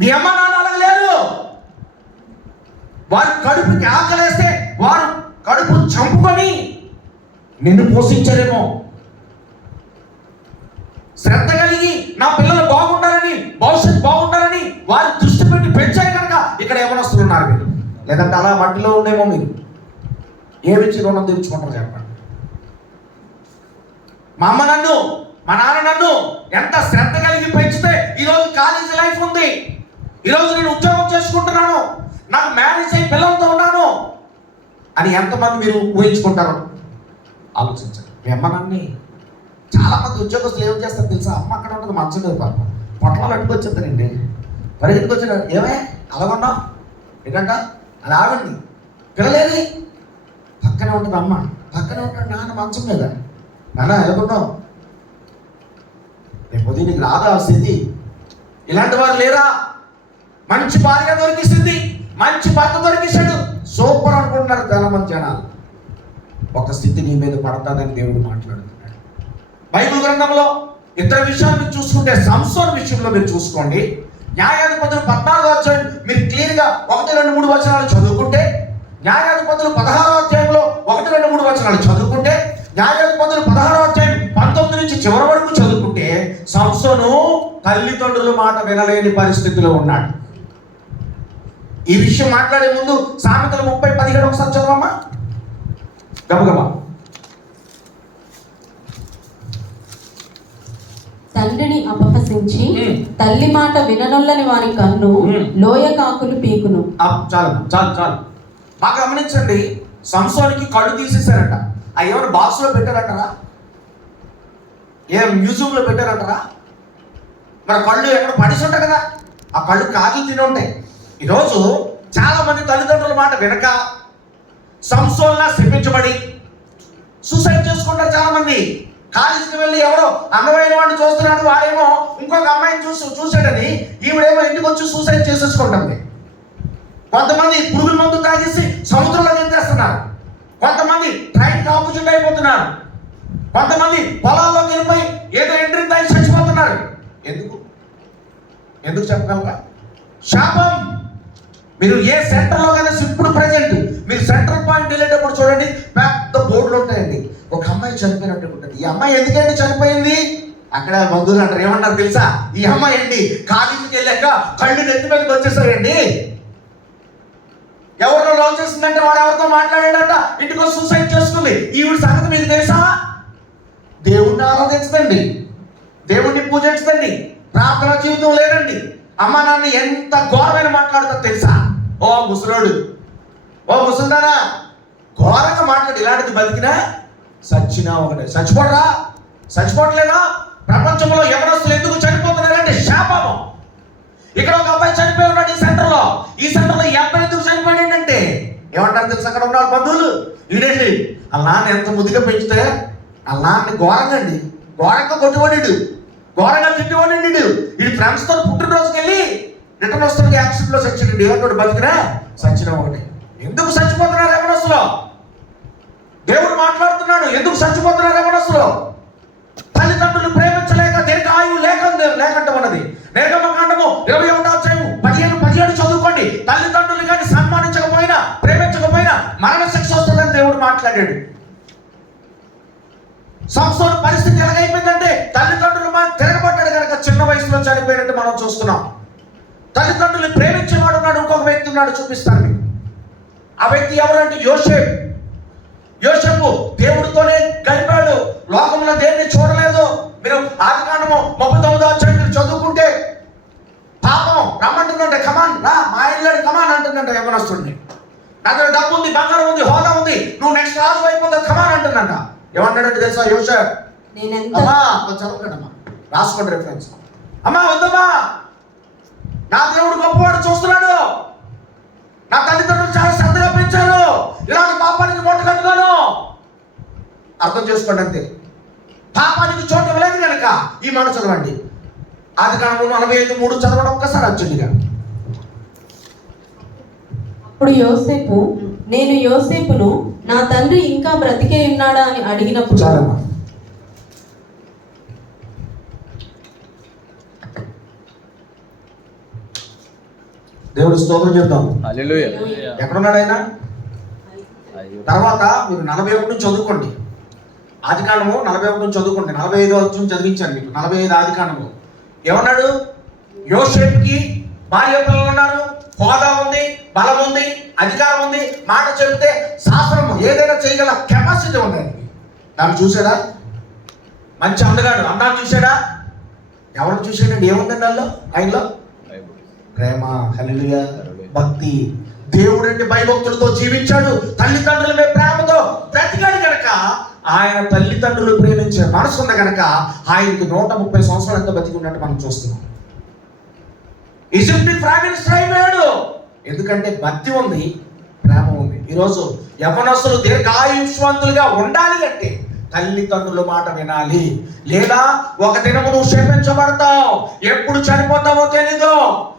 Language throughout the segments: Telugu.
మీ అమ్మ నాన్న లేదు లేరు వారి కడుపుకి ఆకలేస్తే వారు కడుపు చంపుకొని నిన్ను పోషించరేమో. శ్రద్ధ కలిగి నా పిల్లలు బాగుండాలని భవిష్యత్తు బాగుండాలని వారి దృష్టి పెట్టి పెంచాయి కనుక ఇక్కడ ఏమనొస్తున్నారు ఉన్నారు మీరు. లేదంటే అలా మట్టిలో ఉండేమో మీరు. ఏమిచ్చి రుణం తీర్చుకుంటారు చెప్పండి. మా అమ్మ నన్ను మా నాన్న నన్ను ఎంత శ్రద్ధ కలిగి పెంచితే ఈరోజు కాలేజీ లైఫ్ ఉంది. ఈరోజు నేను ఉద్యోగం చేసుకుంటున్నాను. నాకు మ్యారేజ్ అయ్యి పిల్లలతో ఉన్నాను. అని ఎంతమంది మీరు ఊహించుకుంటారు? ఆలోచించండి. మీ అమ్మ నాన్ని చాలా మంది ఉద్యోగస్తులు ఏం చేస్తారు తెలుసా? అమ్మ అక్కడ ఉండదు మంచం లేదు పాప పొట్టలు అట్టుకొచ్చేస్తారండి పరిగెత్తుకు వచ్చిన ఏమే? అలాగొన్నా ఏంటంట? అది ఆగండి. పిల్లలేది పక్కనే ఉంటుంది అమ్మ. పక్కనే ఉంటాడు నాన్న మంచం మీద. నాన్న ఎలాగొన్నావు? రేపు నీకు రాదా స్థితి ఇలాంటి వారు లేరా? మంచి భార్య దొరికిస్తుంది మంచి భర్త దొరికిస్తాడు. సూపర్ అనుకుంటున్నారు చాలా మంది జనాలు. ఒక స్థితి నీ మీద పడతాదని దేవుడు మాట్లాడుతున్నాడు. బైబిల్ గ్రంథంలో ఇతర విషయాలు మీరు చూసుకుంటే సంసోన్ విషయంలో మీరు చూసుకోండి. న్యాయాధిపతులు పద్నాలుగు అధ్యాయం మీరు క్లియర్గా ఒకటి రెండు మూడు వచనాలు చదువుకుంటే న్యాయాధిపతులు పదహారో అధ్యాయంలో ఒకటి రెండు మూడు వచనాలు చదువుకుంటే న్యాయాధిపతులు పదహారో అధ్యాయం పంతొమ్మిది నుంచి చివరి వరకు చదువుకుంటే సంసోను తల్లిదండ్రుల మాట వినలేని పరిస్థితిలో ఉన్నాడు. ఈ విషయం మాట్లాడే ముందు సామెతలు ముప్పై పదిహేడు ఒకసారి చదవమ్మా. గబగబా తండ్రిని అపహసించి. తల్లి మాట విననొల్లని వారి కన్ను. లోయ కాకులు పీకును. ఆ, చాలు చాలు చాలు. బాగా గమనించండి సంసోనికి కళ్ళు తీసేశారట. అవి ఏమైనా బాక్స్లో పెట్టారంటారా? ఏ మ్యూజియంలో పెట్టారంటారా? మరి కళ్ళు ఎక్కడ పడిసి ఉంటాయి కదా? ఆ కళ్ళు కాకి తిని ఉంటాయి. ఈరోజు చాలామంది తల్లిదండ్రుల మాట వినక సంసోన్లా శపించబడి సూసైడ్ చేసుకుంటారు చాలామంది. కాలేజీకి వెళ్ళి ఎవరో అందమైన వాడిని చూస్తున్నాడు వాడేమో ఇంకొక అమ్మాయిని చూసి చూసాడని ఈవిడేమో ఇంటికి వచ్చి సూసైడ్ చేసేసుకుంటుంది. కొంతమంది పురుగుల మందు తాగేసి సముద్రంలో దించేస్తున్నారు కొంతమంది ట్రైన్ ఆపోజిట్ అయిపోతున్నారు. కొంతమంది పొలాల్లో వెళ్ళిపోయి ఏదో ఎంట్రీ తాగి చచ్చిపోతున్నారు. ఎందుకు? ఎందుకు చెప్పగలరా? శాపం! మీరు ఏ సెంటర్లో కానీ ఇప్పుడు ప్రజెంట్ మీరు సెంట్రల్ పాయింట్ వెళ్ళేటప్పుడు చూడండి పెద్ద బోర్డులు ఉంటాయండి. ఒక అమ్మాయి చనిపోయినట్టు ఉంటుంది. ఈ అమ్మాయి ఎందుకంటే చనిపోయింది? అక్కడ బంధువులు అంటారు ఏమంటారు తెలుసా? ఈ అమ్మాయి అండి కాలేజీకి వెళ్ళాక కళ్ళు నెత్తి మీదకి వచ్చేసారండి ఎవరినో లవ్ చేసిందంటే వాడు ఎవరితో మాట్లాడాడంట? ఇంటికి సూసైడ్ చేసుకుంది. ఈవిడ సంగతి మీకు తెలుసా? దేవుణ్ణి ఆరాధించదండి. దేవుణ్ణి పూజించదండి. ప్రార్థన జీవితం లేదండి. అమ్మ నాన్న ఎంత ఘోరమైన మాట్లాడుతుందో తెలుసా? ఓ ముసలోడు. ఓ ముసలిదానా ఘోరంగా మాట్లాడు. ఇలాంటిది బతికినా సచ్చినా ఒకటే. చచ్చిపోడరా? చచ్చిపోవట్లేదా? ప్రపంచంలో ఎవరస్తులు ఎందుకు చనిపోతున్నారంటే శాపము. ఇక్కడ ఒక అబ్బాయి చనిపోయి ఉన్నాడు ఈ సెంటర్లో. ఈ సెంటర్లో ఈ అబ్బాయి ఎందుకు చనిపోయాడంటే ఏమంటారు తెలుసు అక్కడ ఉన్నారు బంధువులు? ఈడేంటి? వాళ్ళ నాన్న ఎంత ముద్దుగా పెంచితే వాళ్ళ నాన్న ఘోరంగా అండి. ఘోరంగా కొట్టుకోడాడు ఘోరంగా తిట్టుకోడాడు వీడి ఫ్రెండ్స్తో పుట్టినరోజుకి వెళ్ళి రిటర్న్ వస్తున్న యాక్సిడెంట్లో చచ్చిండు ఎవరినోడు బతికినా సచ్చిన ఒకటి ఎందుకు చచ్చిపోతున్నారు ఎవరస్తులో దేవుడు మాట్లాడుతున్నాడు ఎందుకు చచ్చిపోతున్నారు ఎవరస్తులో తల్లిదండ్రులు ప్రేమించలేక దీర్ఘాయువు లేక లేకంట ఉన్నది నిర్గమకాండము ఇరవై ఒకటో అధ్యాయము పదిహేను పదిహేడు చదువుకోండి. తల్లిదండ్రులు కానీ సన్మానించకపోయినా ప్రేమించకపోయినా మరణ శిక్ష వస్తుందని దేవుడు మాట్లాడాడు. సంస్థల పరిస్థితి ఎలాగైపోయిందంటే తల్లిదండ్రులు మనం తిరగబడ్డాడు కనుక చిన్న వయసులో చనిపోయినట్టు మనం చూస్తున్నాం. తల్లిదండ్రులు ప్రేమించేవాడు ఉన్నాడు ఇంకొక వ్యక్తి ఉన్నాడు చూపిస్తాను మీకు. ఆ వ్యక్తి ఎవరంటే యోసేపు. యోషపు దేవుడితోనే గడిపాడు. లోకంలో దేన్ని చూడలేదు. మీరు ఆదికాండము ముప్పై తొమ్మిదో అధ్యాయం చదువుకుంటే పాపం రమ్మంటుందంటే కమాన్ రా మా ఇల్లాడు కమాన్ అంటుందంట యవనస్తుడిని నా దగ్గర డబ్బు ఉంది బంగారం ఉంది హోదా ఉంది. నువ్వు నెక్స్ట్ రాజు అయిపోతావు కమాన్ అంటుందంట. ఏమన్నాడంటే తెలుసా? అమ్మా చదవకండి అమ్మా రాసుకోండి రిఫరెన్స్ అమ్మా వద్దమ్మా. నా దేవుడు గొప్పవాడు చూస్తున్నాడు. నా తల్లిదండ్రులు చాలా శ్రద్ధగా పెంచారు ఇలాంటి పాపానికి మూట కట్టుకోను. అర్థం చేసుకోండి అంతే. పాపానికి చోటు ఇవ్వలేదు కనుక ఈ మాట చదవండి. ఆది కాలంలో నలభై ఐదు మూడు చదవడం ఒక్కసారి వచ్చిందిగా అప్పుడు యోసేపు నేను యోసేపును నా తండ్రి ఇంకా బ్రతికే ఉన్నాడా అని అడిగినప్పుడు దేవుడు స్తోత్రం చెప్తాం. హల్లెలూయా. ఎక్కడున్నాడు ఆయన తర్వాత మీరు నలభై ఒకటి నుంచి చదువుకోండి. ఆది కాండము నలభై ఒకటి నుంచి చదువుకోండి. నలభై ఐదో నుంచి చదివించాను మీకు. నలభై ఐదు ఆది కాండము ఏమన్నాడు? యోసేపుకి భార్య పిల్లలు ఉన్నారు. హోదా ఉంది బలం ఉంది. అధికారం ఉంది మాట చెబితే శాస్త్రము ఏదైనా చేయగల కెపాసిటీ ఉంది ఆయనకి దాన్ని చూసాడా మంచి అందగాడు. అందాన్ని చూసాడా ఎవరిని చూసాడండి ఏముందండి అందులో? ఆయనలో? ప్రేమ హలిలుగా భక్తి. దేవుడంటే భయభక్తులతో జీవించాడు. తల్లిదండ్రుల మీద ప్రేమతో బ్రతికాడు గనక ఆయన తల్లిదండ్రులు ప్రేమించే మనసు ఉంది గనక ఆయనకు నూట ముప్పై సంవత్సరాలు ఎంత బతికి ఉన్నట్టు మనం చూస్తున్నాం. ఈజిప్ట్ ప్రైమ్ మినిస్టర్ అయిపోయాడు. ఎందుకంటే భక్తి ఉంది ప్రేమ ఉంది. ఈరోజు యవనస్తులు దీర్ఘాయుష్వంతులుగా ఉండాలి అంటే తల్లిదండ్రుల మాట వినాలి. లేదా ఒక దినము నువ్వు క్షమించబడతావు ఎప్పుడు చనిపోతావో తెలీదు.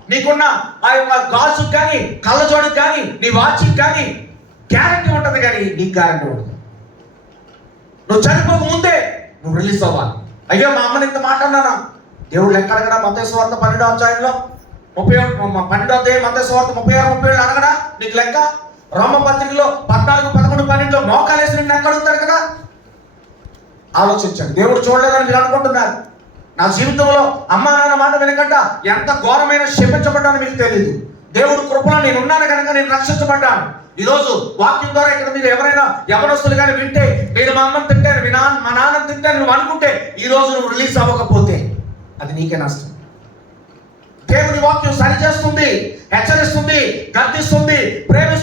నీకున్న ఆ యొక్క గాజుకు కానీ కళ్ళజోడుకు కానీ నీ వాచికి కానీ గ్యారంటీ ఉంటుంది కానీ నీకు గ్యారంటీ ఉండదు. నువ్వు చనిపోక ముందే నువ్వు రిలీజ్ అవ్వాలి. అయ్యో మా అమ్మని ఇంత మాట అన్నానా? దేవుడు లెక్క కూడా మతేశ్వ పన్నెండు అధ్యాయంలో? ముప్పై పన్నెండో అధ్యాయం మతేశ్వ వార్త ముప్పై ఆరు ముప్పై ఏడు అనగడా? నీకు లెక్క? రోమ పత్రికలో పద్నాలుగు పదకొండు పన్నెండులో మోకాలు వేసి నిన్ను ఎక్కడ ఉంటారు కదా? ఆలోచించండి. దేవుడు చూడలేదని మీరు అనుకుంటున్నారు. నా జీవితంలో అమ్మ నాన్న మాట వినకట ఎంత ఘోరమైన క్షమించబడ్డానో మీకు తెలియదు దేవుడు కృపలో నేను ఉన్నాను కనుక నేను రక్షించబడ్డాను. ఈరోజు వాక్యం ద్వారా ఇక్కడ మీరు ఎవరైనా ఎవరొస్తులు కానీ వింటే మీరు మా అమ్మని తింటాను మీ నాన్న మా నాన్న తింటాను నువ్వు అనుకుంటే ఈ రోజు నువ్వు రిలీజ్ అవ్వకపోతే అది నీకే నష్టం. దేవుని వాక్యం సరి చేస్తుంది హెచ్చరిస్తుంది గర్దిస్తుంది ప్రేమిస్తుంది.